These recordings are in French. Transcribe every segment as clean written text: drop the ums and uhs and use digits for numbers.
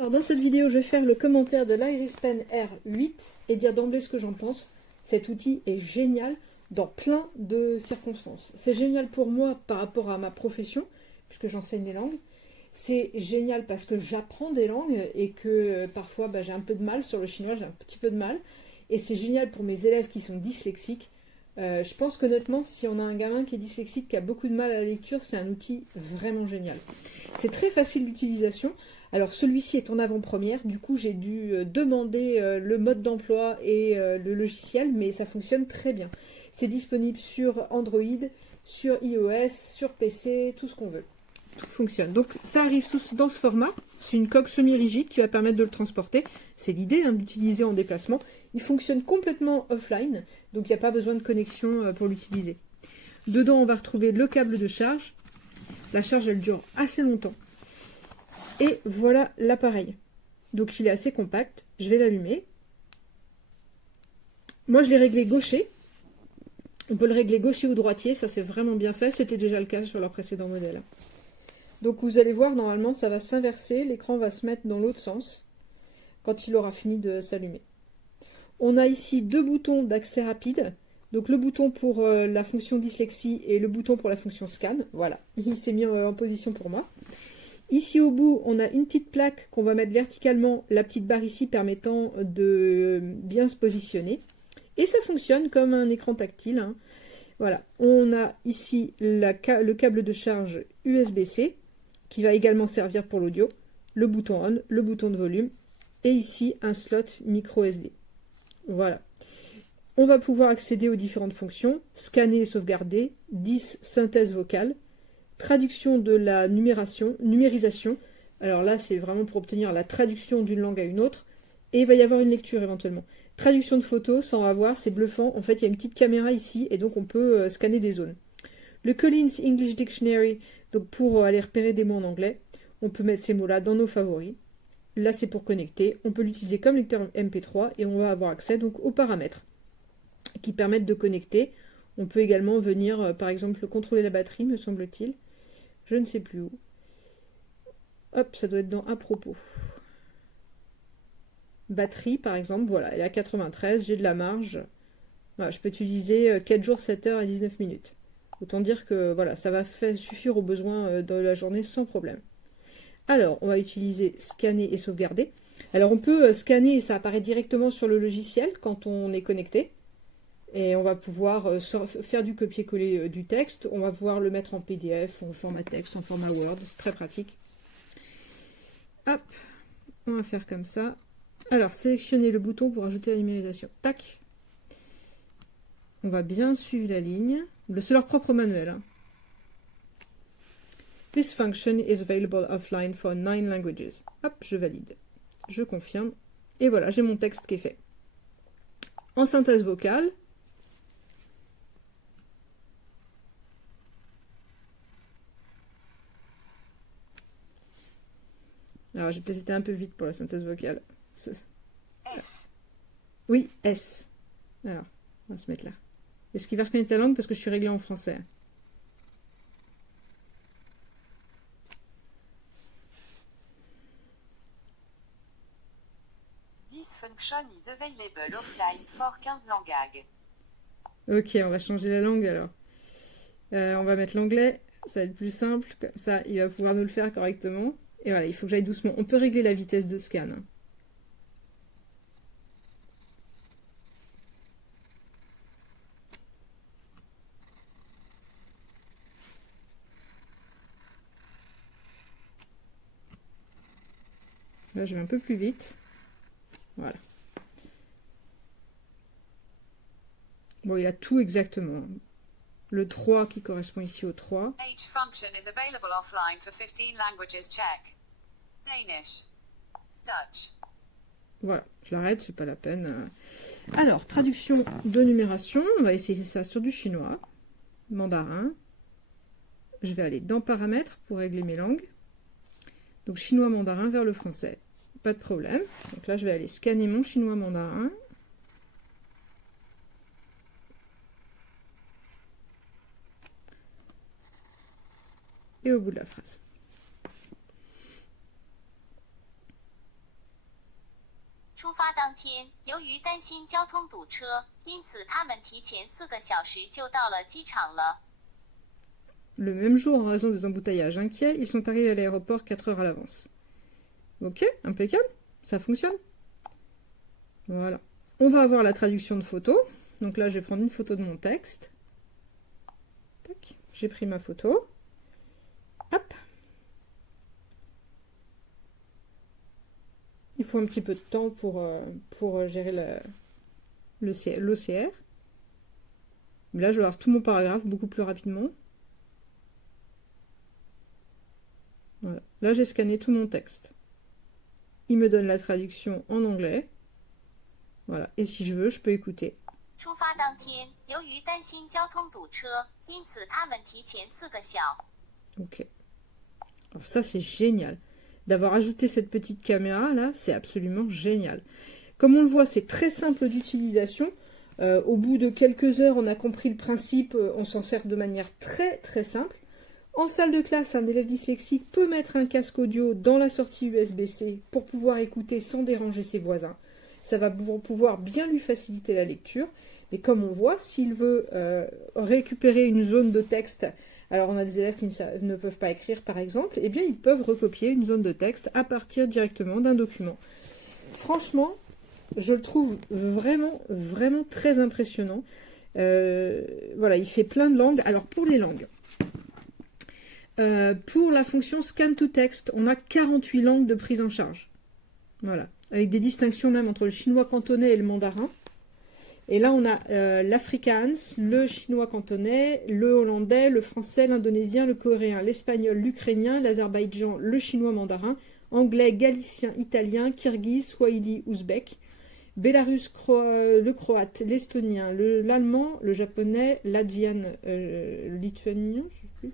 Alors dans cette vidéo, je vais faire le commentaire de l'Iris Pen R8 et dire d'emblée ce que j'en pense. Cet outil est génial dans plein de circonstances. C'est génial pour moi par rapport à ma profession, puisque j'enseigne les langues. C'est génial parce que j'apprends des langues et que parfois j'ai un peu de mal sur le chinois, j'ai un petit peu de mal. Et c'est génial pour mes élèves qui sont dyslexiques. Je pense qu'honnêtement, si on a un gamin qui est dyslexique, qui a beaucoup de mal à la lecture, c'est un outil vraiment génial. C'est très facile d'utilisation. Alors celui-ci est en avant-première, du coup j'ai dû demander le mode d'emploi et le logiciel, mais ça fonctionne très bien. C'est disponible sur Android, sur iOS, sur PC, tout ce qu'on veut. Tout fonctionne. Donc ça arrive dans ce format, c'est une coque semi-rigide qui va permettre de le transporter. C'est l'idée d'utiliser en déplacement. Il fonctionne complètement offline, donc il n'y a pas besoin de connexion pour l'utiliser. Dedans on va retrouver le câble de charge. La charge elle dure assez longtemps. Et voilà l'appareil. Donc il est assez compact. Je vais l'allumer. Moi je l'ai réglé gaucher. On peut le régler gaucher ou droitier. Ça c'est vraiment bien fait. C'était déjà le cas sur leur précédent modèle. Donc vous allez voir, normalement ça va s'inverser. L'écran va se mettre dans l'autre sens quand il aura fini de s'allumer. On a ici deux boutons d'accès rapide. Donc le bouton pour la fonction dyslexie et le bouton pour la fonction scan. Voilà, il s'est mis en position pour moi. Ici au bout, on a une petite plaque qu'on va mettre verticalement, la petite barre ici permettant de bien se positionner. Et ça fonctionne comme un écran tactile. Hein. Voilà, on a ici le câble de charge USB-C qui va également servir pour l'audio, le bouton on, le bouton de volume et ici un slot micro SD. Voilà. On va pouvoir accéder aux différentes fonctions, scanner et sauvegarder, 10 synthèse vocale, traduction de la numérisation. Alors là, c'est vraiment pour obtenir la traduction d'une langue à une autre. Et il va y avoir une lecture éventuellement. Traduction de photos, sans avoir, c'est bluffant. En fait, il y a une petite caméra ici et donc on peut scanner des zones. Le Collins English Dictionary, donc pour aller repérer des mots en anglais. On peut mettre ces mots-là dans nos favoris. Là, c'est pour connecter. On peut l'utiliser comme lecteur MP3 et on va avoir accès donc aux paramètres qui permettent de connecter. On peut également venir, par exemple, contrôler la batterie, me semble-t-il. Je ne sais plus où. Hop, ça doit être dans à propos. Batterie, par exemple, voilà, elle est à 93, j'ai de la marge. Voilà, je peux utiliser 4 jours, 7 heures et 19 minutes. Autant dire que voilà, ça va suffire aux besoins de la journée sans problème. Alors, on va utiliser scanner et sauvegarder. Alors, on peut scanner et ça apparaît directement sur le logiciel quand on est connecté. Et on va pouvoir faire du copier-coller du texte. On va pouvoir le mettre en PDF, en format texte, en format Word. C'est très pratique. Hop, on va faire comme ça. Alors, sélectionner le bouton pour ajouter la numérisation. Tac. On va bien suivre la ligne. C'est leur propre manuel. Hein. This function is available offline for 9 languages. Hop, je valide. Je confirme. Et voilà, j'ai mon texte qui est fait. En synthèse vocale, alors j'ai peut-être été un peu vite pour la synthèse vocale. S. Oui, S. Alors, on va se mettre là. Est-ce qu'il va reconnaître la langue parce que je suis réglée en français? This function is available offline for 15 languages. Ok, on va changer la langue alors. On va mettre l'anglais, ça va être plus simple, comme ça il va pouvoir nous le faire correctement. Et voilà, il faut que j'aille doucement. On peut régler la vitesse de scan. Hein. Là, je vais un peu plus vite. Voilà. Bon, il y a tout exactement. Le 3 qui correspond ici au 3. Each function is available offline for 15 languages. Check. Danish. Dutch. Voilà, je l'arrête, c'est pas la peine. Alors, traduction de numération. On va essayer ça sur du chinois. Mandarin. Je vais aller dans paramètres pour régler mes langues. Donc, chinois mandarin vers le français. Pas de problème. Donc là, je vais aller scanner mon chinois mandarin. Et au bout de la phrase. 出发当天，由于担心交通堵车，因此他们提前4个小时就到了机场了。Le même jour, en raison des embouteillages inquiets, ils sont arrivés à l'aéroport 4 heures à l'avance. Ok, impeccable, ça fonctionne. Voilà. On va avoir la traduction de photo. Donc là, je vais prendre une photo de mon texte. Tac, j'ai pris ma photo. Hop. Il faut un petit peu de temps pour gérer l'OCR. Là, je vais avoir tout mon paragraphe beaucoup plus rapidement. Voilà. Là, j'ai scanné tout mon texte. Il me donne la traduction en anglais. Voilà. Et si je veux, je peux écouter. Ok. Alors ça, c'est génial. D'avoir ajouté cette petite caméra, là, c'est absolument génial. Comme on le voit, c'est très simple d'utilisation. Au bout de quelques heures, on a compris le principe. On s'en sert de manière très, très simple. En salle de classe, un élève dyslexique peut mettre un casque audio dans la sortie USB-C pour pouvoir écouter sans déranger ses voisins. Ça va pouvoir bien lui faciliter la lecture. Mais comme on voit, s'il veut récupérer une zone de texte, alors on a des élèves qui ne peuvent pas écrire par exemple, eh bien ils peuvent recopier une zone de texte à partir directement d'un document. Franchement, je le trouve vraiment, vraiment très impressionnant. Voilà, il fait plein de langues. Alors pour les langues, pour la fonction Scan to Text, on a 48 langues de prise en charge. Voilà, avec des distinctions même entre le chinois cantonais et le mandarin. Et là, on a l'afrikaans, le chinois cantonais, le hollandais, le français, l'indonésien, le coréen, l'espagnol, l'ukrainien, l'azerbaïdjan, le chinois mandarin, anglais, galicien, italien, kirghiz, swahili, ouzbek, bélarus, le croate, l'estonien, l'allemand, le japonais, latvian, lituanien, je sais plus.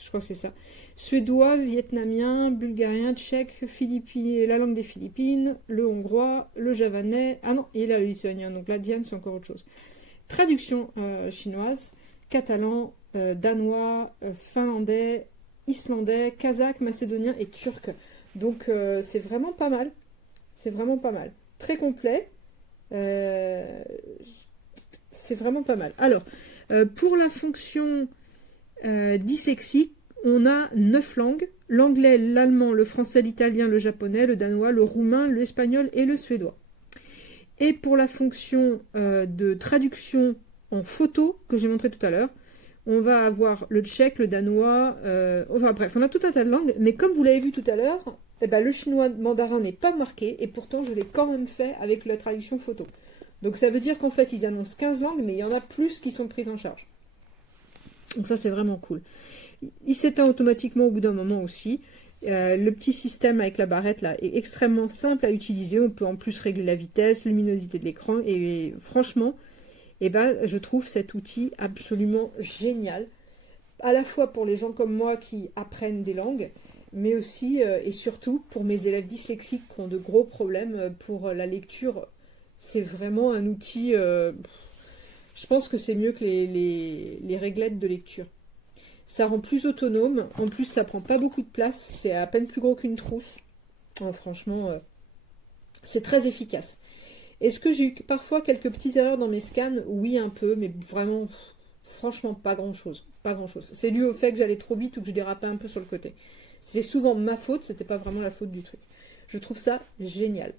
Je crois que c'est ça. Suédois, vietnamien, bulgarien, tchèque, la langue des Philippines, le hongrois, le javanais. Ah non, il a le lituanien, donc latvian, c'est encore autre chose. Traduction chinoise, catalan, danois, finlandais, islandais, kazakh, macédonien et turc. Donc c'est vraiment pas mal. C'est vraiment pas mal. Très complet. C'est vraiment pas mal. Alors, pour la fonction dyslexique, on a 9 langues, l'anglais, l'allemand, le français, l'italien, le japonais, le danois, le roumain, l'espagnol et le suédois. Et pour la fonction de traduction en photo que j'ai montré tout à l'heure, on va avoir le tchèque, le danois, enfin bref, on a tout un tas de langues, mais comme vous l'avez vu tout à l'heure, eh ben, le chinois mandarin n'est pas marqué, et pourtant je l'ai quand même fait avec la traduction photo. Donc ça veut dire qu'en fait ils annoncent 15 langues, mais il y en a plus qui sont prises en charge. Donc ça, c'est vraiment cool. Il s'éteint automatiquement au bout d'un moment aussi. Le petit système avec la barrette là est extrêmement simple à utiliser. On peut en plus régler la vitesse, la luminosité de l'écran. Et franchement, eh ben, je trouve cet outil absolument génial. À la fois pour les gens comme moi qui apprennent des langues, mais aussi et surtout pour mes élèves dyslexiques qui ont de gros problèmes pour la lecture. C'est vraiment un outil... je pense que c'est mieux que les réglettes de lecture. Ça rend plus autonome. En plus, ça prend pas beaucoup de place. C'est à peine plus gros qu'une trousse. Oh, franchement, c'est très efficace. Est-ce que j'ai eu parfois quelques petites erreurs dans mes scans? Oui, un peu, mais vraiment, franchement, pas grand-chose. Pas grand-chose. C'est dû au fait que j'allais trop vite ou que je dérapais un peu sur le côté. C'était souvent ma faute, c'était pas vraiment la faute du truc. Je trouve ça génial.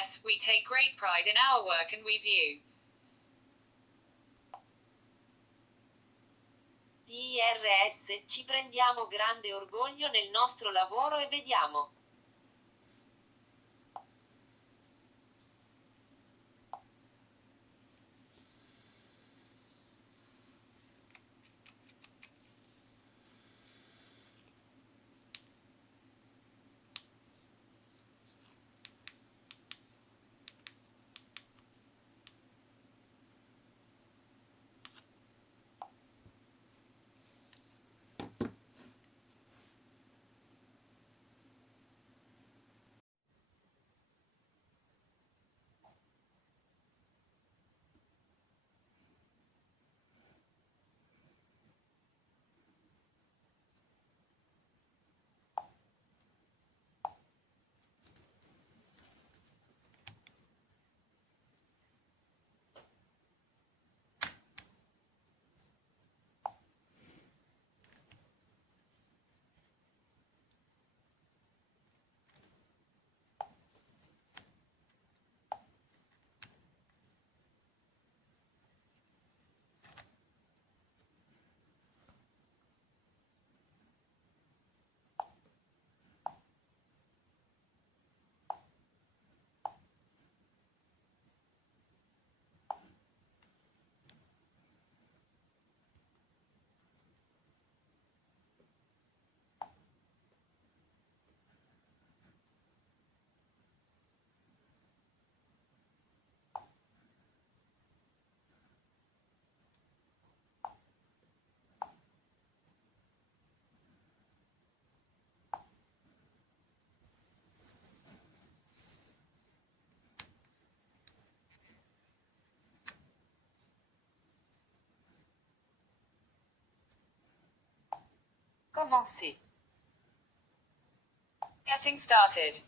DRS, we take great pride in our work and we view. DRS, ci prendiamo grande orgoglio nel nostro lavoro e vediamo. Commencer. Getting started.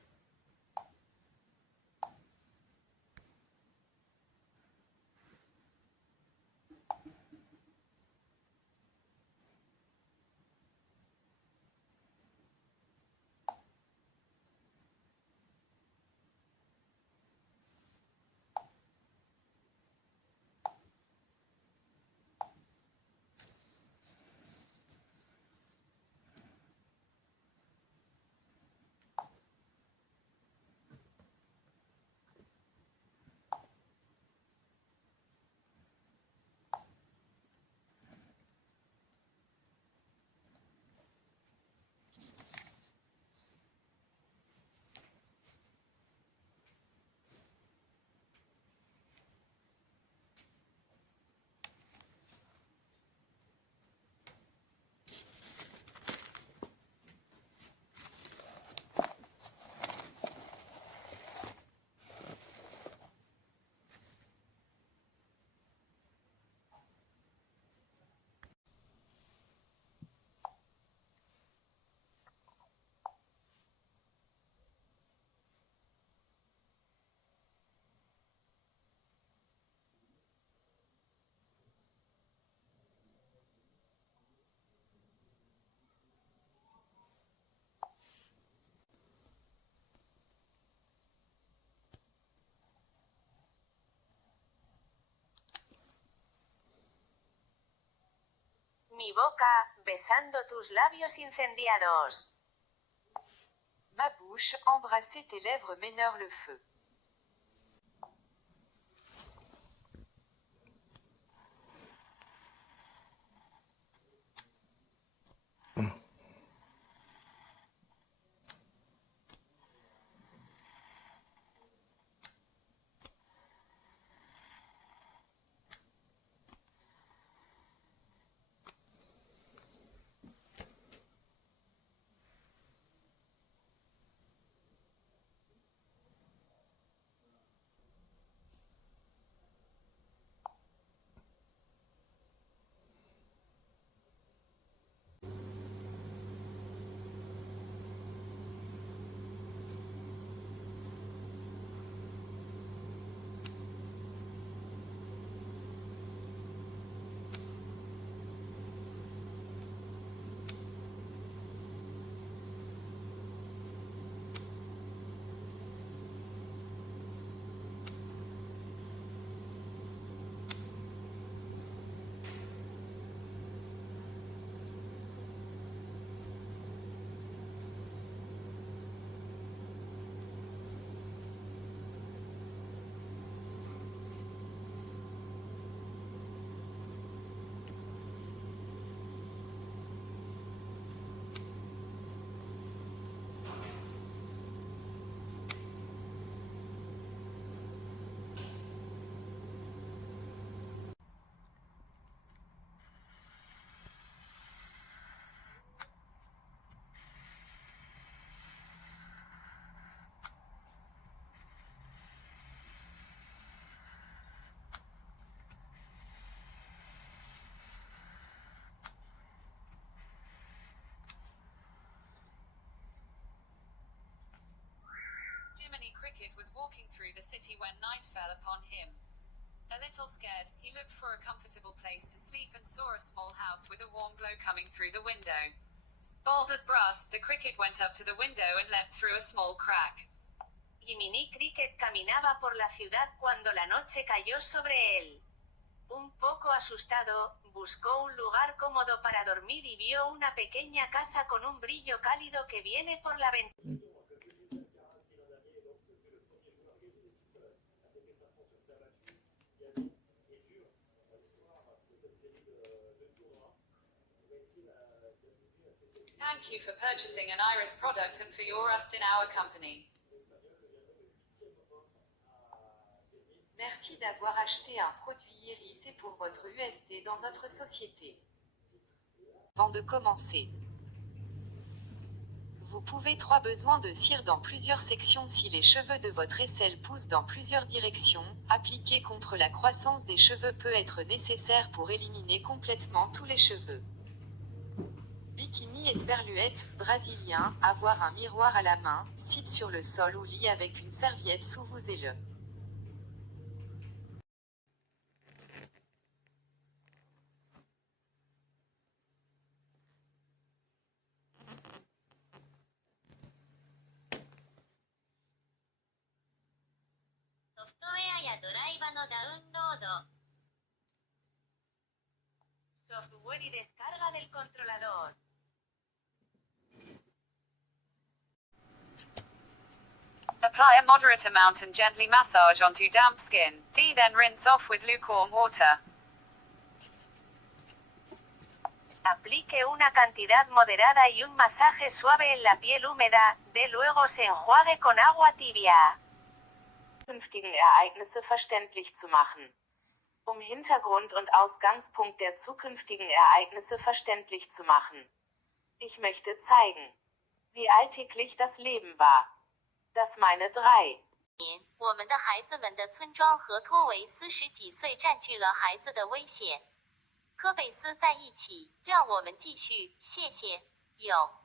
Mi boca, besando tus labios incendiados. Ma bouche, embrasser tes lèvres m'énerve le feu. Cricket was walking through the city when night fell upon him. A little scared, he looked for a comfortable place to sleep and saw a small house with a warm glow coming through the window. Bold as brass, the cricket went up to the window and leapt through a small crack. Jiminy Cricket caminaba por la ciudad cuando la noche cayó sobre él. Un poco asustado, buscó un lugar cómodo para dormir y vio una pequeña casa con un brillo cálido que viene por la ventana. Thank you for purchasing an Iris product and for your trust in our company. Merci d'avoir acheté un produit Iris et pour votre USD dans notre société. Avant de commencer, vous pouvez 3 besoins de cire dans plusieurs sections si les cheveux de votre aisselle poussent dans plusieurs directions. Appliquer contre la croissance des cheveux peut être nécessaire pour éliminer complètement tous les cheveux. Bikini esperluette, brésilien, avoir un miroir à la main, sit sur le sol ou lit avec une serviette sous vous et le. Software y descarga del controlador. Apply a moderate amount and gently massage onto damp skin. Then rinse off with lukewarm water. Aplique una cantidad moderada y un masaje suave en la piel húmeda, luego se enjuague con agua tibia. Künftigen Ereignisse verständlich zu machen. Um Hintergrund und Ausgangspunkt der zukünftigen Ereignisse verständlich zu machen. Ich möchte zeigen, wie alltäglich das Leben war. Das meine 3. 我们的孩子们的村庄和托维斯10几岁占据了孩子的危险。科贝斯在一起，让我们继续，谢谢。有。